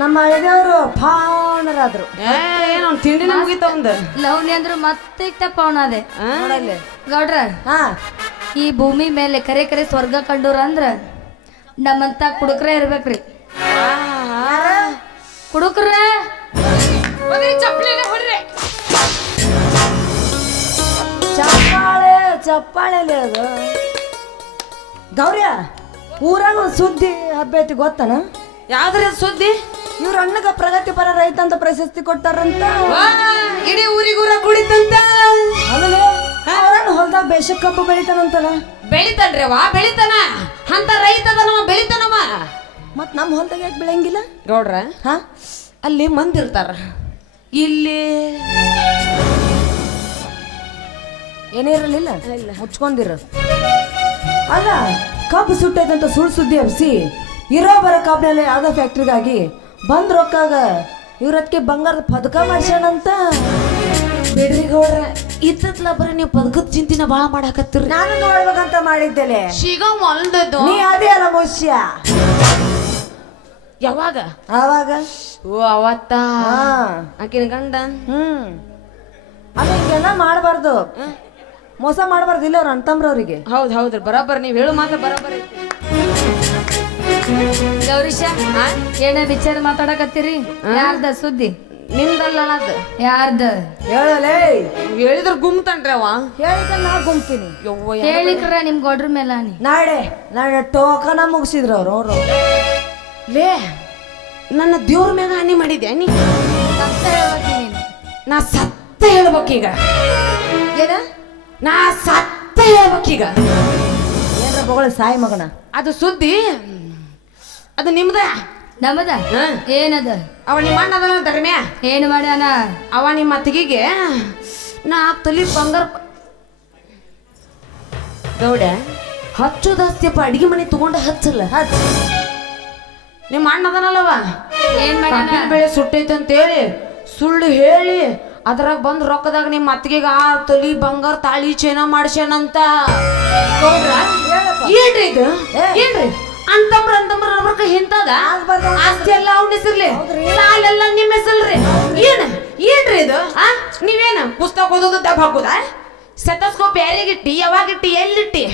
ನಮ್ಮ ಹಳೆದವರು ಫಾಣರಾದ್ರು ಏನು ತಿಂಡಿನ ಮುಗಿತ ಒಂದು ಲವ್ಲಿ ಅಂದ್ರು ಮತ್ತೆ ಪವನ ಅದೇ ನೋಡಲ್ಲಿ ಗೌಡ್ರ ಹಾ ಈ ಭೂಮಿ ಮೇಲೆ ಕರೆ ಕರೆ ಸ್ವರ್ಗ ಕಂಡೂರ ಅಂದ್ರ ನಮ್ಮಂತ ಕುಡುಕ್ರ ಇರ್ಬೇಕ್ರಿ ಕುಡುಕ್ರ ಚಪ್ಪಾಳೆ ಚಪ್ಪಾಳೆಲಿ ಅದು ಗೌರ್ಯ ಊರಾಗ ಒಂದು ಸುದ್ದಿ ಹಬ್ಬ ಐತಿ ಗೊತ್ತನ ಯಾವ್ದ್ರ ಸುದ್ದಿ ಇವ್ರ ಅಣ್ಣಗ ಪ್ರಗತಿಪರ ರೈತ ಅಂತ ಪ್ರಶಸ್ತಿ ಕೊಟ್ಟಾರಂತ ಇಡೀ ಊರಿಗೂರ ಕುಡಿತಂತ ಆಮೇಲೆ ಅವ್ರಣ್ಣ ಹೊಲ್ದಾಗ ಬೇಷಕ್ ಕಬ್ಬು ಬೆಳಿತಾನಂತಲ್ಲ ಬೆಳಿತಾನ್ರಿ ಅವ ಬೆಳಿತಾನ ಅಂತ ರೈತದನವ ಬೆಳಿತಾನವ ಮತ್ ನಮ್ಮ ಹೊಲ್ದಾಗ ಯಾಕೆ ಬೆಳೆಯಂಗಿಲ್ಲ ಗೌಡ್ರ ಹಾ ಅಲ್ಲಿ ಮಂದಿ ಇರ್ತಾರ ಇಲ್ಲಿ ಏನಿರಲಿಲ್ಲ ಮುಚ್ಕೊಂಡಿರ ಅಲ್ಲ ಕಬ್ಬು ಸುಟ್ಟೈತಂತ ಸುಳ್ಳು ಸುದ್ದಿ ಹಬ್ಸಿ ಇರೋ ಬರೋ ಕಬ್ಬಿನಲ್ಲಿ ಯಾವ್ದೋ ಫ್ಯಾಕ್ಟ್ರಿಗಾಗಿ ಬಂದ್ ರೊಕ್ಕಾಗ ಇವ್ರದಕ್ಕೆ ಬಂಗಾರದ ಪದಕ ಮಾಡ್ಸ್ಯಾನಂತ ಬಿಡ್ರಿ ಗೌಡ್ರ ಇತ್ತತ್ಲ ಬರೀ ನೀವು ಪದಕದ ಚಿಂತಿನ ಬಾಳ ಮಾಡಾಕತ್ತಿರ್ರಿ ನಾನು ನೋಡ್ಬೇಕಂತ ಮಾಡಿದ್ದೇನೆ ಸಿಗ ಮೊಲ್ದದ್ದು ನೀ ಅದೇ ಅಲ್ಲ ಮುಷ್ಯ ಯಾವಾಗ ಆವಾಗ ಓ ಅವತ್ತ ಹಾ ಆಕಿನ ಗಂಡ ಅದ ಹಿಂಗೆಲ್ಲ ಮಾಡಬಾರ್ದು ಮೋಸ ಮಾಡಬಾರ್ದು ಇಲ್ಲ ಅವ್ರ ಅಣ್ತಂಬ್ರವ್ರಿಗೆ ಹೌದ್ ಹೌದ್ರಿ ಬರಾಬರ್ ನೀವ್ ಹೇಳು ಮಾತ್ರ ಬರಾಬರ್ ಐತಿ ಗೌರೀಶ ಏನ ವಿಚಾರ ಮಾತಾಡಕತ್ತೀರಿ ಯಾರ್ದ ಸುದ್ದಿ ನಿಮ್ದಲ್ಲ ಅದು ಯಾರ್ದ ಹೇಳಲೇ ಹೇಳಿದ್ರ ಗುಮ್ತನ್ರಿ ಅವ ಹೇಳಿದ್ರೆ ನಾ ಗುಂಪ್ತೀನಿ ಯವ್ವ ಹೇಳಿಕ್ರ ನಿಮ್ ಗೌಡ್ರ ಮೇಲೆ ನಾಳೆ ಟೋಕನ ಮುಗಿಸಿದ್ರು ಅವ್ರು ಲೇ ನನ್ನ ದೇವ್ರ ಮ್ಯಾಗ ಹಾನಿ ಮಾಡಿದ್ಯಾ ನೀ ಸತ್ತ ಹೇಳ್ಬೇಕು ನೀನು. ನಾ ಸತ್ತ ಹೇಳ್ಬೇಕೀಗ ಏನ ನಾ ಸತ್ತ ಹೇಳ್ಬೇಕೀಗ ಏನ್ರ ಬಗಳ ಸಾಯಿ ಮಗನ ಅದು ಸುದ್ದಿ ಅದು ನಿಮ್ದ ನಮ್ಮದ ಏನದ ಅವ ನಿಮ್ಮ ಅಣ್ಣ ಅದಲ್ಲ ಧರ್ಮ್ಯ ಏನು ಮಾಡ್ಯಾನ ಅವ ನಿಮ್ಮ ಅತ್ತಿಗೆಗೆ ನಾ ತಲಿ ಬಂಗಾರ ಗೌಡ ಹಚ್ಚೋದಾಸ್ತಿಯಪ್ಪ ಅಡಿಗೆ ಮನೆ ತಗೊಂಡ ಹಚ್ಚಲ್ಲ ನಿಮ್ಮ ಅಣ್ಣ ಅದನಲ್ಲವ ಏನ್ ಮಾಡ್ಯಾನ ಕಬ್ಬಿನ ಬೆಳೆ ಸುಟ್ಟೈತೆ ಅಂತೇಳಿ ಸುಳ್ಳು ಹೇಳಿ ಅದ್ರಾಗ ಬಂದ್ ರೊಕ್ಕದಾಗ ನಿಮ್ಮ ಅತ್ತಿಗೆಗ ಆ ತೊಲಿ ಬಂಗಾರ ತಾಳಿ ಚೇನ ಮಾಡ್ಸ್ಯಾನಂತ ಗೌಡ್ರ ಏನ್ರಿ ಇದು ಏನ್ರಿ ಅಂತಂಬ್ರ ನಮ್ರಕ ಹಿಂತದ ಆಸ್ತಿ ಎಲ್ಲ ಅವ್ನ ಹೆಸರ್ಲಿ ಸಾಲೆಲ್ಲ ನಿಮ್ಮ ಹೆಸರ್ರಿ ಏನ್ರಿ ಇದು ನೀವೇನ ಪುಸ್ತಕ ಓದೋದು ದಬ್ಬ ಹಾಕೋದ ಸೆಟಸ್ಕೋಪ್ ಯಾರಿಗಿಟ್ಟಿ ಯಾವಾಗಿಟ್ಟಿ ಎಲ್ಲಿಟ್ಟಿ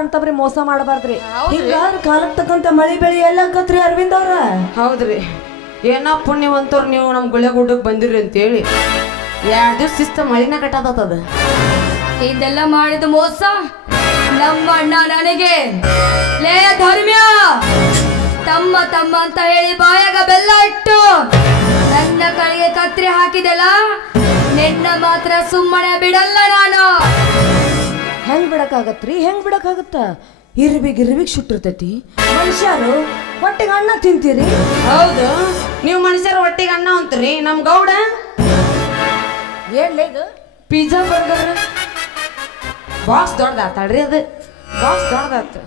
ಅಂತಂಬ್ರಿ ಮೋಸ ಮಾಡಬಾರ್ದ್ರಿ ಹಿಂಗಾದ್ರೆ ಕಾಲಕ್ಕೆ ತಕ್ಕಂತ ಮಳಿ ಬೆಳಿ ಎಲ್ಲ ಕತ್ರಿ ಅರವಿಂದ್ ಅವ್ರ ಹೌದ್ರಿ ಏನೋ ಪುಣ್ಯವಂತವ್ರು ನೀವು ನಮ್ ಗುಳ್ಳೆಗುಡ್ಡಕ್ಕೆ ಬಂದಿರಿ ಅಂತೇಳಿ 2 ದಿವ್ಸ ಶಿಸ್ತ ಮಳಿನ ಕಟ್ಟದ ಇದೆಲ್ಲ ಮಾಡಿದ ಮೋಸ ನಮ್ಮ ಅಣ್ಣ ನನಗೆ ಲೇ ಧರ್ಮ್ಯ ತಮ್ಮ ಅಂತ ಹೇಳಿ ಬಾಯಾಗ ಬೆಲ್ಲ ಇಟ್ಟು ನನ್ನ ಕೈಗೆ ಕತ್ರಿ ಹಾಕಿದೆಲ್ಲ ನಿನ್ನ ಮಾತ್ರ ಸುಮ್ಮನೆ ಬಿಡಲ್ಲ ನಾನು ಹೆಂಗ್ ಬಿಡಕ್ಕಾಗತ್ತ ಇರ್ಬಿಗ್ ಸುಟ್ಟಿರ್ತೈತಿ ಮನುಷ್ಯರು ಹೊಟ್ಟೆಗೆ ಅನ್ನ ತಿಂತೀರಿ ಹೌದು ನೀವು ಮನುಷ್ಯರ ಒಟ್ಟಿಗೆ ಅನ್ನ ಅಂತೀರಿ ನಮ್ ಗೌಡ ಏನ್ಲೇ ಇದು ಪಿಜ್ಜಾ ಬರ್ಗರ್ ಬಾಕ್ಸ್ ದೊಡ್ಡದಾತಳ್ರಿ ಅದು ಬಾಕ್ಸ್ ದೊಡ್ಡದಾತು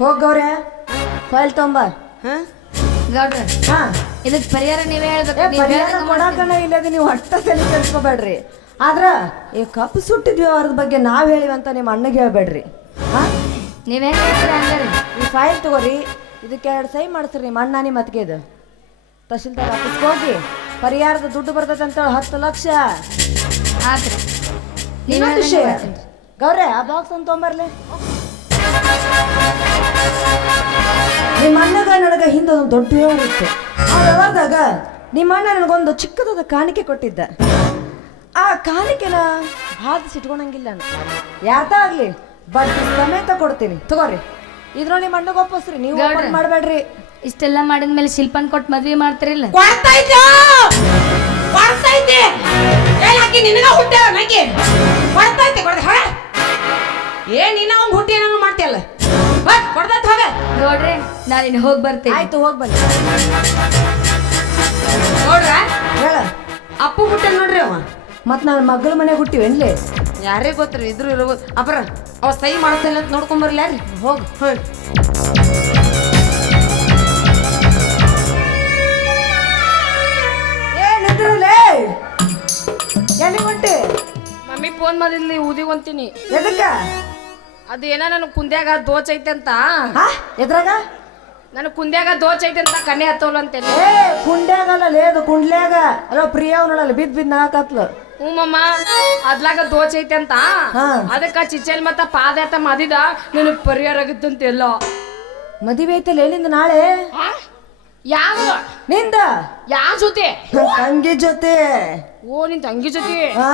ಹೋಗವ್ರೆ ಫೈಲ್ ತೊಂಬ ಗೌಡ್ರ ಹಾ ಇದಕ್ ಪರಿಹಾರ ನೀವೇ ಹೇಳ್ಬೇಕು ಪರಿಹಾರ ಕೊಡಾಕನ ಇಲ್ಲದೆ ನೀವು ಹೊಟ್ಟ ತಲೆ ಕೆಡಿಸ್ಕೋಬೇಡ್ರಿ ಆದ್ರ ಈ ಕಪ್ಪು ಸುಟ್ಟಿದ್ವಿ ಅವ್ರದ ಬಗ್ಗೆ ನಾವ್ ಹೇಳಿವಂತ ನಿಮ್ಮ ಅಣ್ಣಗೆ ಹೇಳ್ಬೇಡ್ರಿ ಹಾ ನೀವ್ ಹೆಂಗ್ ಹೇಳ್ತೀರ ಹಂಗಾರಿ ಈ ಫೈಲ್ ತಗೋರಿ ಇದಕ್ಕೆ 2 ಸಹಿ ಮಾಡಿಸ್ರಿ ನಿಮ್ಮ ಅಣ್ಣ ನಿಮ್ಮ ಅತ್ತಿಗೆ ಇದು ತಹಶೀಲ್ದಾರ್ ಆಫೀಸ್ಗೆ ಹೋಗಿ ಪರಿಹಾರದ ದುಡ್ಡು ಬರ್ತೈತೆ ಅಂತ 10 ಲಕ್ಷ ಆತ್ರಿ ಇನ್ನೊಂದು ವಿಷಯ ಗೌರೇ ಆ ಬಾಕ್ಸ್ ಅಂತ ತೊಂಬರ್ಲಿ ನಿಮ್ಮ ಅಣ್ಣಗ ನನಗ ಹಿಂದೆ ಒಂದು ದೊಡ್ಡ ವ್ಯವಹಾರ ಇತ್ತು ಆ ವ್ಯವಹಾರದಾಗ ನಿಮ್ಮ ಅಣ್ಣ ನನಗೊಂದು ಚಿಕ್ಕದಾದ ಕಾಣಿಕೆ ಕೊಟ್ಟಿದ್ದ ಆ ಕಾಣಿಕೆನ ಬಾಧಿಸಿ ಇಟ್ಕೊಳಂಗಿಲ್ಲ ಯಾರ್ದ ಆಗ್ಲಿ ಬಡ್ಡಿ ಸಮೇತ ಕೊಡ್ತೀನಿ ತಗೋರಿ ಇದ್ರ ನಿಮ್ಮ ಅಣ್ಣಗ ಒಪ್ಪಿಸ್ರಿ ನೀವು ಮಾಡಬೇಡ್ರಿ ಇಷ್ಟೆಲ್ಲ ಮಾಡಿದ್ಮೇಲೆ ಶಿಲ್ಪನ್ ಕೊಟ್ಟು ಮದ್ವೆ ಮಾಡ್ತಿರಿಲ್ಲ ನೀನ ಅವ್ನ್ ಹುಟ್ಟಿ ಏನಾದ್ರು ಮಾಡ್ತೀಯಲ್ಲ ಕೊಡ್ದತ್ ಹೋಗ ನೋಡ್ರಿ ನಾನು ಹೋಗಿ ಬರ್ತೇನೆ ಆಯ್ತು ಹೋಗಿ ಬನ್ನಿ ನೋಡ್ರ ಹೇಳ ಅಪ್ಪು ಹುಟ್ಟ ನೋಡ್ರಿ ಅವ ಮತ್ ನಾನು ಮಗಳ ಮನೆಗೆ ಹುಟ್ಟಿವೇನ್ಲಿ ಯಾರೇ ಗೊತ್ತ್ರಿ ಇದ್ರು ಇರ್ಬೋದು ಅಪ್ರ ಅವ ಸಹಿ ಮಾಡ್ತಿಲ್ಲ ಅಂತ ನೋಡ್ಕೊಂಬರ್ಲಿ ಯಾರಿ ಹೋಗಿ ಏನಿದ್ರಲ್ಲೇ ಎಲ್ಲಿ ಹೊಂಟಿ ಮಮ್ಮಿ ಫೋನ್ ಮಾಡಿದ್ಲಿ ಊದಿಗೊಂತೀನಿ ಎದಕ್ಕ ಅದು ಏನೋ ನನ್ನ ಕುಂದ್ಯಾಗ ದೋಚೈತೆ ಅಂತ ಹಾ ಎದ್ರಾಗ ನನ್ನ ಕುಂದ್ಯಾಗ ದೋಚೈತೆ ಅಂತ ಕಣ್ಣೆ ಹತ್ತವಲ್ಲ ಅಂತೇಳಿ. ಏ ಕುಂಡ್ಯಾಗಲ್ಲ ಲೇದು ಕುಂಡ್ಲ್ಯಾಗ ಅಲ್ಲ ಪ್ರಿಯ ನೋಡಲ್ಲ ಬಿದ್ದು ನಾಕಾತ್ಲು. ಹ್ಞೂ ಮಮ್ಮ ಅದ್ಲಾಗ ದೋಚೈತೆ ಅಂತ ಹಾ. ಅದಕ್ಕ ಚಿಚ್ಚಲ್ ಮತ್ತ ಪಾದಯಾತ ಮದಿದ ನನಗೆ ಪರಿಹಾರ ಆಗುತ್ತಂತ ಎಲ್ಲ. ಮದುವೆ ಐತಲ್ಲ ಎಲ್ಲಿಂದ ನಾಳೆ ಯಾವ ನಿಂದ ಯಾವ ಜೊತೆ? ತಂಗಿ ಜೊತೆ. ಓ ನಿನ್ ತಂಗಿ ಜೊತೆ ಹಾ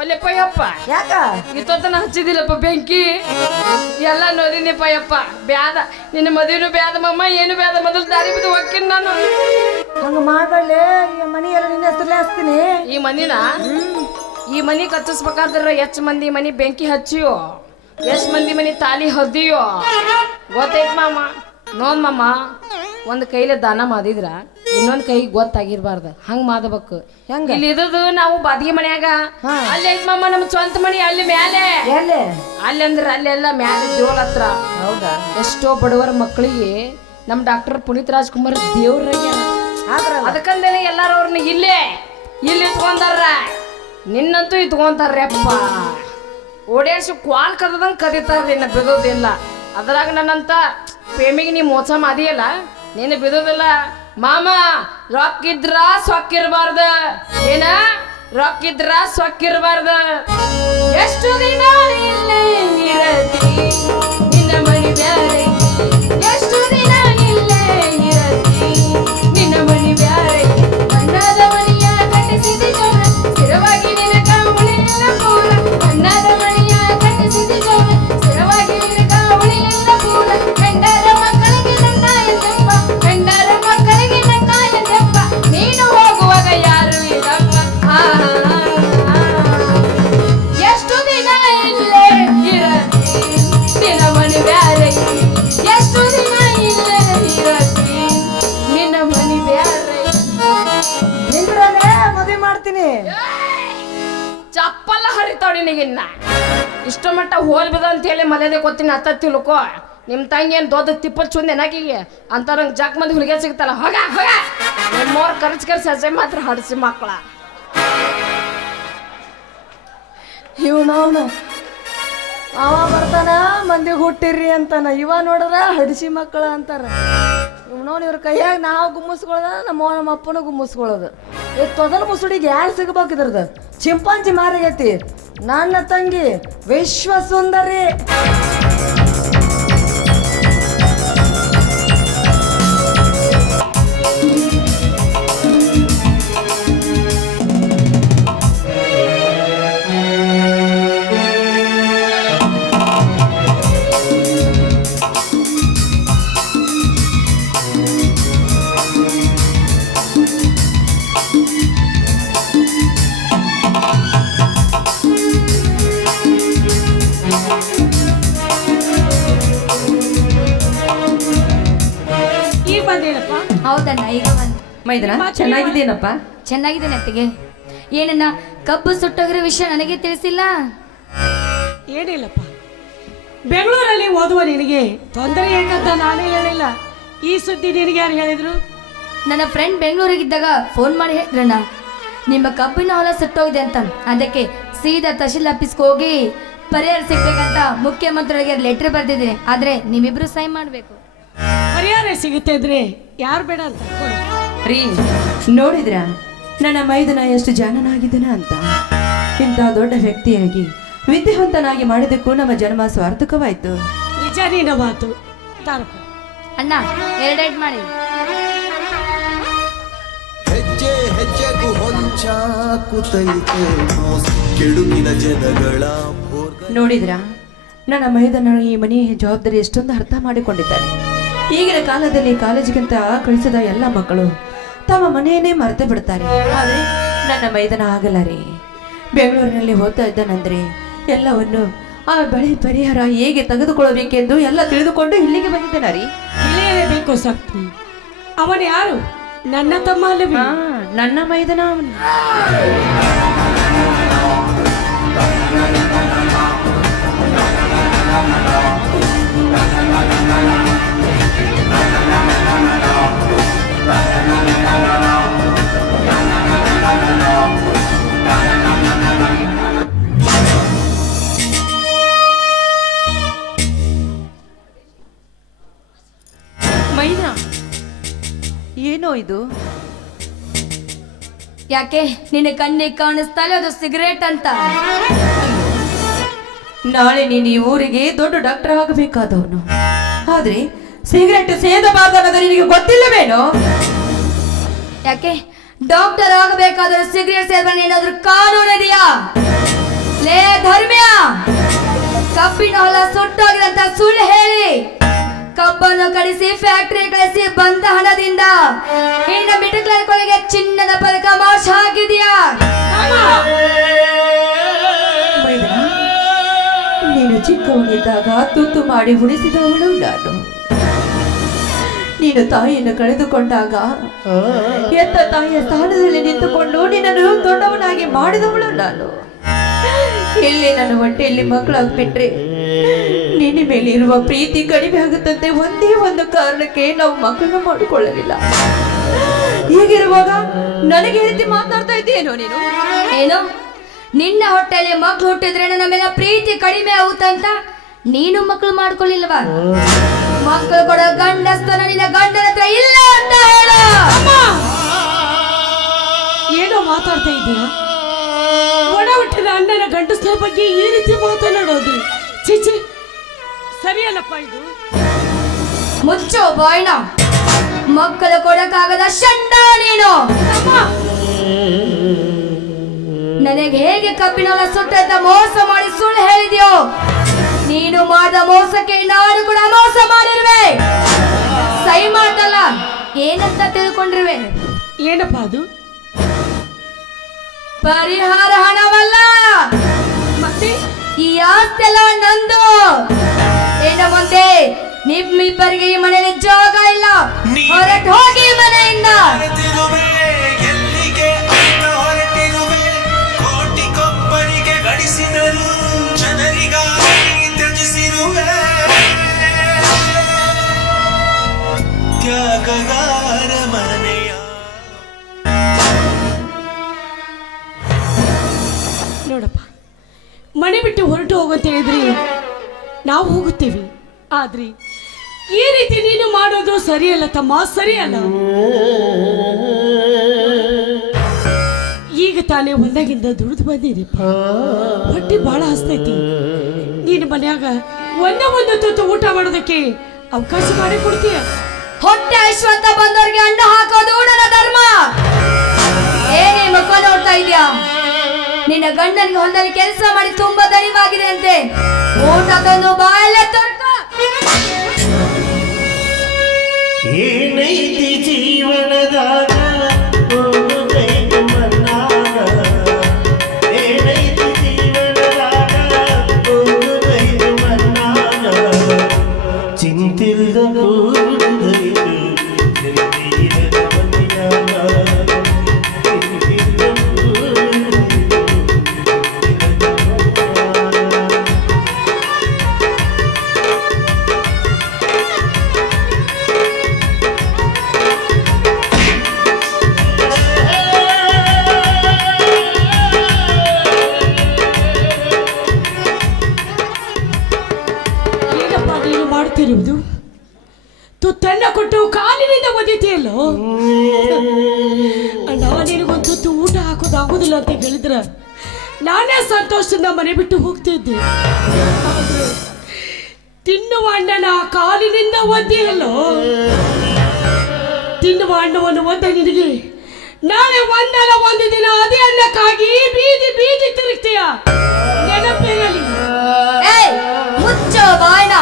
ಒಲ್ಲೆಪ್ಪ ಯಪ್ಪ ಯಾಕ ಇತ್ತೊತ್ತನ ಹಚ್ಚಿದಿಲ್ಲಪ್ಪ ಬೆಂಕಿ ಎಲ್ಲ ನೋಡಿನಿಪ್ಪ ಯಪ್ಪ ಬ್ಯಾದ ನಿನ್ನ ಮದುವೆನು ಬ್ಯಾದ ಮಮ್ಮ ಏನು ಬ್ಯಾದ ಮೊದಲು ದಾರಿ ಬಿದ್ದು ಹೋಗ್ತೀನಿ ನಾನು. ಹಂಗ ಮಾಡ್ಬಳ್ಳಿ ಮನಿ ಎಲ್ಲ ನಿನ್ನ ಹೆಸರಲ್ಲೇ ಹಚ್ತೀನಿ. ಈ ಮನಿ ಕಚ್ಚಿಸ್ಬೇಕಾದ್ರೆ ಎಷ್ಟು ಮಂದಿ ಮನಿ ಬೆಂಕಿ ಹಚ್ಚಿಯೋ ಎಷ್ಟು ಮಂದಿ ಮನಿ ತಾಲಿ ಹದ್ದಿಯೋ ಗೊತ್ತೈತ್ ಮಾಮ. ನೋಡ್ ಮಾಮ ಒಂದ್ ಕೈಲಿ ದಾನ ಮಾಡಿದ್ರ ಇನ್ನೊಂದ್ ಕೈ ಗೊತ್ತಾಗಿರ್ಬಾರ್ದು ಹಂಗ ಮಾಡಬೇಕು. ಹೆಂಗ? ಇಲ್ಲಿ ಇದ್ದು ನಾವು ಬಾದಿಗೆ ಮನ್ಯಾಗ ಹಾ. ಅಲ್ಲಿ ಐತ್ ಮಾಮ ನಮ್ ಸ್ವಂತ ಮನಿ ಅಲ್ಲಿ ಮ್ಯಾಲೆ ಎಲ್ಲಿ ಅಲ್ಲಿ ಅಂದ್ರ ಅಲ್ಲೆಲ್ಲ ಮ್ಯಾಲೆ ದೇವಳ ಹತ್ರ ಹೌದಾ ಎಷ್ಟೋ ಬಡವರ ಮಕ್ಕಳಿಗೆ ನಮ್ ಡಾಕ್ಟರ್ ಪುನೀತ್ ರಾಜ್ಕುಮಾರ್ ದೇವ್ರಾಗ್ಯಾರ. ಅದಕ್ಕಂದೇನೆ ಎಲ್ಲಾರು ಅವ್ರನ್ನ ಇಲ್ಲಿ ಇಟ್ಕೊಂಡಾರ. ನಿನ್ನಂತೂ ಇಟ್ಕೊಂತಾರ್ರಪ್ಪ ಓಡೇಸಿ ಕ್ವಾಲ್ ಕದದಂಗ ಕದೀತಾರ. ನಿನ್ನ ಬಿಡೋದಿಲ್ಲ ಅದ್ರಾಗ ನನ್ನಂತ ಪ್ರೇಮಿಗೆ ನೀ ಮೋಸ ಮಾಡಿಯಲ್ಲ ನೀನು ಬಿಡೋದಿಲ್ಲ ಮಾಮ. ರೊಕ್ಕಿದ್ರ ಸೊಕ್ಕಿರ್ಬಾರ್ದ ಏನ ರೊಕ್ಕಿದ್ರ ಸೊಕ್ಕಿರ್ಬಾರ್ದ. ಎಷ್ಟು ದಿನ ಇಲ್ಲೇ ಇರತಿ ನಿನ್ನ ಮನಿ ಬ್ಯಾರೆ ಎಷ್ಟು ದಿನ ಇಲ್ಲೇ ಇರತಿ ನಿನ್ನ ಮನಿ ಬ್ಯಾರೆ. ಬಣ್ಣದ ಮನಿಯ ಕಟ್ಟಿಸಿದ ಜೋರ ಸ್ಥಿರವಾಗಿ ನಿನಗ ಉಳಿಲಿಲ್ಲ ಪೂರ. ಬಣ್ಣದ ಮನಿಯ ಕಟ್ಟಿಸಿದ ಜೋರ ಸ್ಥಿರವಾಗಿ ನಿನಗ ಉಳಿಲಿಲ್ಲ ಪೂರ. ಗಂಡರ ಮಕ್ಕಳಿಗೆ ನನ್ನ ಎಂದೆಪ್ಪ ಗಂಡರ ಮಕ್ಕಳಿಗೆ ನನ್ನ ಎಂದೆಪ್ಪ ನೀನು ಹೋಗುವಾಗ ಯಾರು ಇರಪ್ಪ. ಎಷ್ಟು ದಿನ ಇಲ್ಲೇ ಇರತಿ ನಿನ್ನ ಮನಿ ಬ್ಯಾರೆ ಎಷ್ಟು ದಿನ ಇಲ್ಲೇ ಇರತಿ ನಿನ್ನ ಮನಿ ಬ್ಯಾರೆ. ನಿಂದ್ರಲ್ಲೇ ಮದುವೆ ಮಾಡ್ತೀನಿ. ಚಪ್ಪಲ್ಲ ಹರಿತಾವ ನಿನಗಿನ್ನ ಇಷ್ಟ ಮಟ್ಟ ಹೋಲ್ ಬಿದ ಅಂತ ಹೇಳಿ ಮರ್ಯಾದೆ ಕೊತ್ತೀನಿ ಅತ್ತ ತಿಳ್ಕೊ. ನಿಮ್ಮ ತಂಗಿ ಏನು ದೊಡ್ಡ ತಿಪ್ಪಲ್ ಚುಂದೆ ನಾಕಿಗೆ ಅಂತ ನಂಗೆ ಜಾಕ್ ಮಂದಿ ಹುಡುಗ ಸಿಗ್ತಲ್ಲ ಹೋಗ ಹೋಗ ನಿಮ್ಮವ್ರು ಕರ್ಸಿ ಸಜ್ಜೆ ಮಾತ್ರ ಹಡಿಸಿ ಮಕ್ಕಳ. ಇವನವನು ಅವ ಬರ್ತಾನ ಮಂದಿ ಹುಟ್ಟಿರ್ರಿ ಅಂತಾನ. ಇವ ನೋಡ್ರ ಹಡಿಸಿ ಮಕ್ಕಳ ಅಂತಾರ. ಇವನವನು ಇವ್ರ ಕೈಯಾಗ ನಾವು ಗುಮ್ಮಿಸ್ಕೊಳ್ಳೋದ ನಮ್ಮ ಅಪ್ಪನ ಗುಮ್ಮಿಸ್ಕೊಳ್ಳೋದು. ಈ ತೊದಲ್ ಮುಸುಡಿಗೆ ಯಾರು ಸಿಗ್ಬೇಕು ಇದ್ರದ್ದು ಚಿಂಪಾಂಜಿ ಮಾರಾಗೈತಿ. ನನ್ನ ತಂಗಿ ವಿಶ್ವ ಸುಂದರಿ. ಹೌದಣ್ಣ ಈಗ ಬಂದು ಮೈದನ ಚೆನ್ನಾಗಿದ್ದೇನಪ್ಪ. ಚೆನ್ನಾಗಿದ್ದೇನೆ ಅತ್ತಿಗೆ. ಏನಣ್ಣ ಕಬ್ಬು ಸುಟ್ಟೋಗಿರೋ ವಿಷಯ ನನಗೆ ತಿಳಿಸಿಲ್ಲ. ಏನಿಲ್ಲಪ್ಪ ಬೆಂಗಳೂರಲ್ಲಿ ಓದುವ ನಿನಗೆ ತೊಂದರೆ ಏಕಂತ ನಾನೇ ಹೇಳಿಲ್ಲ. ಈ ಸುದ್ದಿ ನಿನಗೆ ಯಾರು ಹೇಳಿದ್ರು? ನನ್ನ ಫ್ರೆಂಡ್ ಬೆಂಗಳೂರಿಗಿದ್ದಾಗ ಫೋನ್ ಮಾಡಿ ಹೇಳಿದ್ರಣ್ಣ ನಿಮ್ಮ ಕಬ್ಬಿನ ಹೊಲ ಸುಟ್ಟೋಗಿದೆ ಅಂತ. ಅದಕ್ಕೆ ಸೀದಾ ತಹಶೀಲ್ ಆಫೀಸ್ಗೆ ಹೋಗಿ ಪರಿಹಾರ ಸಿಗ್ಬೇಕಂತ ಮುಖ್ಯಮಂತ್ರಿಗಳಿಗೆ ಲೆಟರ್ ಬರೆದಿದ್ದೀನಿ. ಆದ್ರೆ ನೀವಿಬ್ರು ಸೈನ್ ಮಾಡಬೇಕು. ಪರಿಹಾರ ಸಿಗುತ್ತೆ ಇದ್ರೆ ಯಾರು ಬೇಡ ಅಂತ ಕೊಡು. ರೀ ನೋಡಿದ್ರ ನನ್ನ ಮೈದನ ಎಷ್ಟು ಜಾಣನಾಗಿದ್ದಾನ ಅಂತ. ಇಂಥ ದೊಡ್ಡ ವ್ಯಕ್ತಿಯಾಗಿ ವಿದ್ಯಾವಂತನಾಗಿ ಮಾಡಿದಕ್ಕೂ ನಮ್ಮ ಜನ್ಮ ಸಾರ್ಥಕವಾಯ್ತು. ನಿಜ ನಿನ್ನ ಮಾತು ತಾರಪ್ಪ. ಅಣ್ಣ ಎರಡೆರಡು ಮಾಡಿ. ಹೆಜ್ಜೆ ಹೆಜ್ಜೆಗೂ ಹೊಂಚಾಕುತ್ತೈತೆ ಕೆಡುಕಿನ ಜನಗಳ ನೋಡಿದ್ರ ನನ್ನ ಮೈದನ ಈ ಮನೆಯ ಜವಾಬ್ದಾರಿ ಎಷ್ಟೊಂದು ಅರ್ಥ ಮಾಡಿಕೊಂಡಿದ್ದಾನೆ. ಈಗಿನ ಕಾಲದಲ್ಲಿ ಕಾಲೇಜಿಗಿಂತ ಕಳಿಸಿದ ಎಲ್ಲ ಮಕ್ಕಳು ತಮ್ಮ ಮನೆಯನ್ನೇ ಮರೆತು ಬಿಡ್ತಾರೆ. ಆದರೆ ನನ್ನ ಮೈದನ ಆಗಲ್ಲ ರೀ. ಬೆಂಗಳೂರಿನಲ್ಲಿ ಓದ್ತಾ ಇದ್ದಾನಂದ್ರೆ ಎಲ್ಲವನ್ನು ಆ ಬೆಳೆ ಪರಿಹಾರ ಹೇಗೆ ತೆಗೆದುಕೊಳ್ಳಬೇಕೆಂದು ಎಲ್ಲ ತಿಳಿದುಕೊಂಡು ಇಲ್ಲಿಗೆ ಬಂದಿದ್ದಾನ ರೀ. ತಿಳಿಯಲೇಬೇಕು ಶಕ್ತಿ. ಅವನು ಯಾರು? ನನ್ನ ತಮ್ಮ ಅಲ್ಲವೇ? ನನ್ನ ಮೈದನ ಅವನು. ಏನೋ ಇದು? ಯಾಕೆ ನಿನ್ನ ಕಣ್ಣಿಗೆ ಕಾಣಿಸ್ತಾ ಇಲ್ಲ, ಅದು ಸಿಗರೇಟ್ ಅಂತ. ನಾಳೆ ನೀನು ಈ ಊರಿಗೆ ದೊಡ್ಡ ಡಾಕ್ಟರ್ ಆಗಬೇಕಾದವನು, ಆದ್ರೆ ಸಿಗರೆಟ್ ಸೇದಬಾರದು ಅನ್ನೋದು ನಿನಗೆ ಗೊತ್ತಿಲ್ಲವೇನೋ? ಯಾಕೆ ಡಾಕ್ಟರ್ ಆಗಬೇಕಾದ್ರೆ ಸಿಗರೇಟ್ ಸೇದನೆ ಏನಾದ್ರೂ ಕಾನೂನು ಇದೆಯಾ? ಲೇ ಧರ್ಮ್ಯ, ಕಬ್ಬಿನ ಹೊಲ ಸುಟ್ಟೋಗಿದಂತ ಸುಳ್ಳು ಹೇಳಿ ಕಬ್ಬನ್ನು ಕಡಿಸಿ ಫ್ಯಾಕ್ಟರಿ ಕಳಿಸಿ ಬಂದ ಹಣದಿಂದ ಇನ್ನು ಮಿಟಕ್ಲರಿಗೆ ಚಿನ್ನದ ಪದಕ ಮಾರ್ಚ್ ಹಾಕಿದ್ಯಾ? ನೀನು ಚಿಕ್ಕವನಿದ್ದಾಗ ತುತ್ತು ಮಾಡಿ ಉಳಿಸಿದವಳು ನಾನು. ನೀನು ತಾಯಿಯನ್ನು ಕಳೆದುಕೊಂಡಾಗ ಎತ್ತ ತಾಯಿಯ ಸ್ಥಾನದಲ್ಲಿ ನಿಂತುಕೊಂಡು ನಿನ್ನನ್ನು ದೊಡ್ಡವನಾಗಿ ಮಾಡಿದವಳು ನಾನು. ಇಲ್ಲಿ ನನ್ನ ಹೊಟ್ಟೆಯಲ್ಲಿ ಮಕ್ಕಳಾಗ್ಬಿಟ್ರೆ ನಿನ್ನ ಮೇಲೆ ಇರುವ ಪ್ರೀತಿ ಕಡಿಮೆ ಆಗುತ್ತಂತೆ ಒಂದೇ ಒಂದು ಕಾರಣಕ್ಕೆ ನಾವು ಮಕ್ಕಳನ್ನ ಮಾಡಿಕೊಳ್ಳಲಿಲ್ಲ. ಹೀಗಿರುವಾಗ ನನಗೆ ಈ ರೀತಿ ಮಾತನಾಡ್ತಾ ಇದ್ದೀಯೇನೋ ನೀನು? ಏನು, ನಿನ್ನ ಹೊಟ್ಟೆಯಲ್ಲಿ ಮಕ್ಳು ಹುಟ್ಟಿದ್ರೆ ನನ್ನ ಮೇಲೆ ಪ್ರೀತಿ ಕಡಿಮೆ ಆಗುತ್ತಂತ ನೀನು ಮಕ್ಕಳು ಮಾಡ್ಕೊಳ್ಳಿಲ್ವಾ? ಮಕ್ಕಳು ಕೊಡೋ ಗಂಡಸ್ತನ ನಿನ್ನ ಗಂಡನ ಹತ್ರ ಇಲ್ಲ ಅಂತ ಹೇಳ. ಏನೋ ಮಾತಾಡ್ತಾ ಇದ್ದೀಯ? ಒಡ ಹುಟ್ಟಿದ ಅಣ್ಣನ ಗಂಡಸ್ತರ ಬಗ್ಗೆ ಈ ರೀತಿ ಮಾತನಾಡೋದು ಚಿಚಿ ಸರಿಯಲ್ಲಪ್ಪ ಇದು. ಮುಚ್ಚೋ ಬಾಯ್ನ, ಮಕ್ಕಳು ಕೊಡಕ್ಕಾಗದ ಶಂಡ ನೀನು. ನನಗೆ ಹೇಗೆ ಕಬ್ಬಿನ ಹೊಲ ಸುಟ್ಟಂತ ಮೋಸ ಮಾಡಿ ಸುಳ್ಳು ಹೇಳಿದ್ಯೋ, ನೀನು ಮಾಡಿದ ಮೋಸಕ್ಕೆ ನಾನು ಕೂಡ ಮೋಸ ಮಾಡಿರುವೆ. ಸೈ ಮಾಡಲ್ಲ ಏನಂತ ತಿಳ್ಕೊಂಡಿರುವೆ? ಏನಪ್ಪ ಅದು? ಪರಿಹಾರ ಹಣವಲ್ಲ, ಮತ್ತೆ ಈ ಆಸ್ತಿ ಎಲ್ಲ ನಂದು. ಏನ ಮುಂದೆ ನಿಮ್ಮಿಬ್ಬರಿಗೆ ಈ ಮನೆಯಲ್ಲಿ ಜಾಗ ಇಲ್ಲ, ಹೊರಟು ಹೋಗಿ ಈ ಮನೆಯಿಂದ. ಹೊರಟಿರುವೆ, ಎಲ್ಲಿಗೆ ಅಂತ ಹೊರಟಿರುವೆ? ಕೋಟಿ ಕೊಬ್ಬರಿಗೆ ಗಳಿಸಿದರು ಜನರಿಗಾಗಿ ತ್ಯಜಿಸಿರುವೆ. ತ್ಯಾಗಗಾರ ಮನೆಯ ನೋಡಪ್ಪ, ಮನೆ ಬಿಟ್ಟು ಹೊರಟು ಹೋಗಂತ ಹೇಳಿದ್ರಿ ನಾವು ಹೋಗುತ್ತೇವೆ, ಆದ್ರೆ ಈ ರೀತಿ ನೀನು ಮಾಡೋದು ಸರಿಯಲ್ಲ ತಮ್ಮ, ಸರಿಯಲ್ಲ. ಈಗ ತಾನೇ ಒಂದಾಗಿಂದ ದುಡಿದು ಬಂದಿರಿಪ್ಪ, ಹೊಟ್ಟೆ ಬಹಳ ಹಸ್ತೈತಿ. ನೀನು ಮನ್ಯಾಗ ಒಂದೇ ಒಂದು ತುತ್ತು ಊಟ ಮಾಡೋದಕ್ಕೆ ಅವಕಾಶ ಮಾಡಿ ಕೊಡ್ತೀಯ? ಹೊಟ್ಟೆ ಐಶ್ವಂತ ಬಂದವ್ರಿಗೆ ಅನ್ನ ಹಾಕೋದು ನನ್ನ ಧರ್ಮ. ಏನೇ ಮಕ್ಕ ನೋಡ್ತಾ ಇದ್ಯಾ? ನಿನ್ನ ಗಂಡನಿಗೆ ಹೊಲದಲ್ಲಿ ಕೆಲಸ ಮಾಡಿ ತುಂಬಾ ದಣಿವಾಗಿದೆ ಅಂತೆ, ಊಟ ತಂದು ಬಾಯಲ್ಲೇ ತರ್ಕ. ಏನೈತಿ ಜೀವನದಾಗ ಹೋಗುತ್ತೈತಿ ಮನ್ನಾಗ, ಏನೈತಿ ಜೀವನದಾಗ ಹೋಗುತ್ತೈತಿ ಮನ್ನಾಗ, ಚಿಂತಿಲ್ದ ಕೂದೈತಿ ನೆಮ್ಮದಿಯಿರದ ಮನೆಯಾಗ, ಚಿಂತಿಲ್ದ ಏನಪ್ಪ ನೀನು ಮಾಡ್ತಿರುವುದು? ತುತ್ತನ್ನ ಕೊಟ್ಟು ಕಾಲಿನಿಂದ ಒದಿತೀಯಲ್ಲೋ? ಅಣ್ಣ, ನಿನಗೊಂದು ತುತ್ತು ಊಟ ಹಾಕೋದಾಗುದಿಲ್ಲ ಅಂತ ಹೇಳಿದ್ರ ನಾನೇ ಸಂತೋಷದಿಂದ ಮನೆ ಬಿಟ್ಟು ಹೋಗ್ತಿದ್ದೆ. ಆದ್ರೆ ತಿನ್ನುವ ಅಣ್ಣನ ಕಾಲಿನಿಂದ ಒದ್ದಿಯಲ್ಲೋ? ತಿನ್ನುವ ಅಣ್ಣವನ್ನು ಒದ್ದ ನಿನಗೆ ನಾಳೆ ಒಂದಲ್ಲ ಒಂದು ದಿನ ಅದೇ ಅನ್ನಕ್ಕಾಗಿ ಬೀದಿ ಬೀದಿ ತಿರುಗ್ತೀಯ, ನೆನಪಿರಲಿ. ಏಯ್, ಮುಚ್ಚೋ ಬಾಯ್ನ.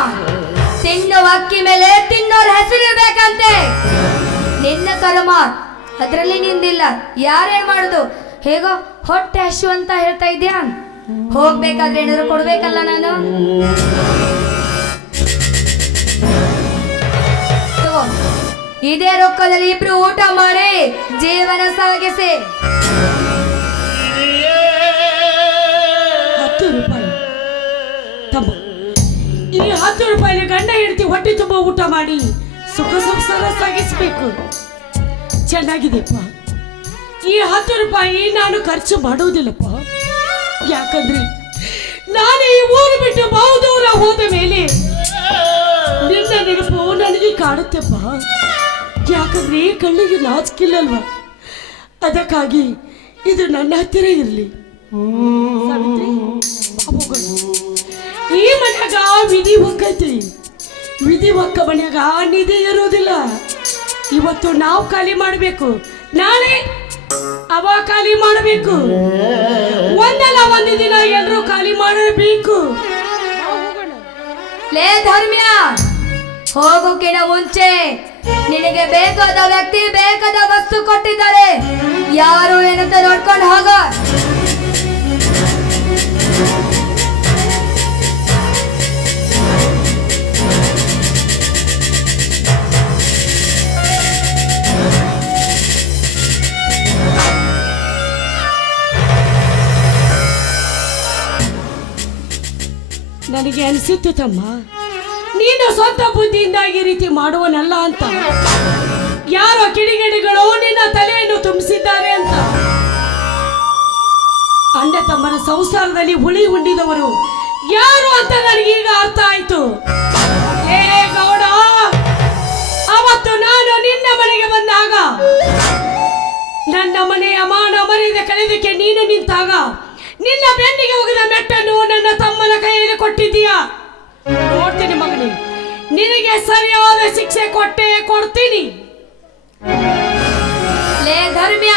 ತಿನ್ನುವ ಅಕ್ಕಿ ಮೇಲೆ ತಿನ್ನೋರ್ ಹೆಸರಿರ್ಬೇಕಂತೆ. ನಿನ್ನ ಕರ್ಮ ಅದ್ರಲ್ಲಿ ನಿಂದಿಲ್ಲ, ಯಾರೇನ್ ಮಾಡುದು? ಹೇಗೋ ಹೊಟ್ಟೆ ಹಶು ಅಂತ ಹೇಳ್ತಾ ಇದ್ಯಾ? ಹೋಗ್ಬೇಕಾದ್ರೆ ಏನಾದ್ರು ಕೊಡ್ಬೇಕಲ್ಲ ನಾನು. ತಗೋ, ಇದೇ ರೊಕ್ಕದಲ್ಲಿ ಇಬ್ರು ಊಟ ಮಾಡಿ ಜೀವನ ಸಾಗಿಸಿ. 10 ರೂಪಾಯಿ ತಮ್ಮ, ಈ 10 ರೂಪಾಯಿನ ಗಂಡ ಹೆಂಡತಿ ಹೊಟ್ಟೆ ತುಂಬ ಊಟ ಮಾಡಿ ಸುಖ ಸಂಸಾರ ಸಾಗಿಸ್ಬೇಕು. ಚೆನ್ನಾಗಿದೆಪ್ಪ, ಈ 10 ರೂಪಾಯಿ ನಾನು ಖರ್ಚು ಮಾಡುವುದಿಲ್ಲಪ್ಪ. ಯಾಕಂದ್ರೆ ನಾನು ಈ ಊರು ಬಿಟ್ಟು ಬಹುದೂರ ಹೋದ ಮೇಲೆ ನಿನ್ನ ನೆನಪು ನನಗೆ ಕಾಡುತ್ತೆಪ್ಪ. ಯಾಕಂದ್ರೆ ಈ ಕಣ್ಣಿಗೆ ನಾಚಿಕಿಲ್ಲಲ್ವ, ಅದಕ್ಕಾಗಿ ಇದು ನನ್ನ ಹತ್ತಿರ ಇರಲಿ. ಈ ಮನ್ಯಾಗ ವಿಧಿ ಒಕ್ಕೈತಿ, ವಿಧಿ ಒಕ್ಕ ಮನ್ಯಾಗ ನಿಧಿ ಇರೋದಿಲ್ಲ. ಇವತ್ತು ನಾವು ಖಾಲಿ ಮಾಡಬೇಕು, ನಾಳೆ ಅವ ಖಾಲಿ ಮಾಡಬೇಕು, ಒಂದಲ್ಲ ಒಂದು ದಿನ ಎಲ್ಲರೂ ಖಾಲಿ ಮಾಡಬೇಕು. ಲೇ ಧರ್ಮ್ಯ, ಹೋಗೋಕಿನ ಮುಂಚೆ ನಿನಗೆ ಬೇಕಾದ ವ್ಯಕ್ತಿ ಬೇಕಾದ ವಸ್ತು ಕೊಟ್ಟಿದ್ದಾರೆ, ಯಾರು ಏನಂತ ನೋಡ್ಕೊಂಡು ಹೋಗ. ನನಗೆ ಅನಿಸಿತ್ತು ತಮ್ಮ, ನೀನು ಸ್ವಂತ ಬುದ್ಧಿಯಿಂದ ಈ ರೀತಿ ಮಾಡುವನಲ್ಲ ಅಂತ. ಯಾರೋ ಕಿಡಿಗೇಡಿಗಳು ನಿನ್ನ ತಲೆಯನ್ನು ತುಂಬಿಸಿದ್ದಾರೆ ಅಂತ. ಅಣ್ಣ ತಮ್ಮನ ಸಂಸಾರದಲ್ಲಿ ಹುಳಿ ಉಂಡಿದವರು ಯಾರು ಅಂತ ನನಗೀಗ ಅರ್ಥ ಆಯ್ತು. ಏ ಗೌಡ, ಅವತ್ತು ನಾನು ನಿನ್ನ ಮನೆಗೆ ಬಂದಾಗ, ನನ್ನ ಮನೆಯ ಮಾನ ಮರ್ಯಾದೆ ಕಳೆದಕ್ಕೆ ನೀನು ನಿಂತಾಗ, ನಿನ್ನ ಬೆನ್ನಿಗೆ ಹೋಗಿದ ಮೆಟ್ಟನ್ನು ನನ್ನ ತಮ್ಮನ ಕೈಯಲ್ಲಿ ಕೊಟ್ಟಿದ್ದೀಯಾ. ನೋಡ್ತೀನಿ ಮಗನೇ, ನಿನಗೆ ಸರಿಯಾದ ಶಿಕ್ಷೆ ಕೊಡ್ತೀನಿ. ಲೇ ಧರ್ಮ್ಯ,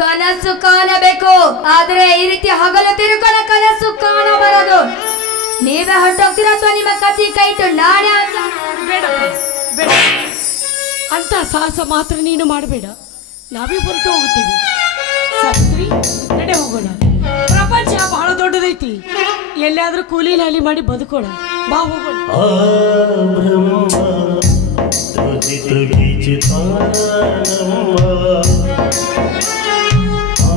ಕನಸು ಕಾಣಬೇಕು, ಆದ್ರೆ ಈ ರೀತಿ ಹಗಲು ತಿರುಕನ ಕನಸು ಕಾಣಬಾರದು. ನೀವೇ ಹೊರಟೋಗ್ತೀರ ಅಥವಾ ನಿಮ್ಮ ಕತ್ತಿ ಕೈಟು ನಾನೇ ಬೇಡ ಬೇಡ ಅಂತ ಸಾಹಸ ಮಾತ್ರ ನೀನು ಮಾಡಬೇಡ. ನಾವೇ ಹೊರಟು ಹೋಗುತ್ತೀವಿ. ಸಾವಿತ್ರಿ, ನಡೆ ಹೋಗೋಣ. ಪ್ರಪಂಚ ಬಹಳ ದೊಡ್ಡದೈತಿ, ಎಲ್ಲಾದ್ರೂ ಕೂಲಿ ನಾಲಿ ಮಾಡಿ ಬದುಕೋಣ. ಬಾ ಹೋಗೋಣ. ಆ ಬ್ರಹ್ಮ ರುಚಿತಾನಮ್ಮ, ಆ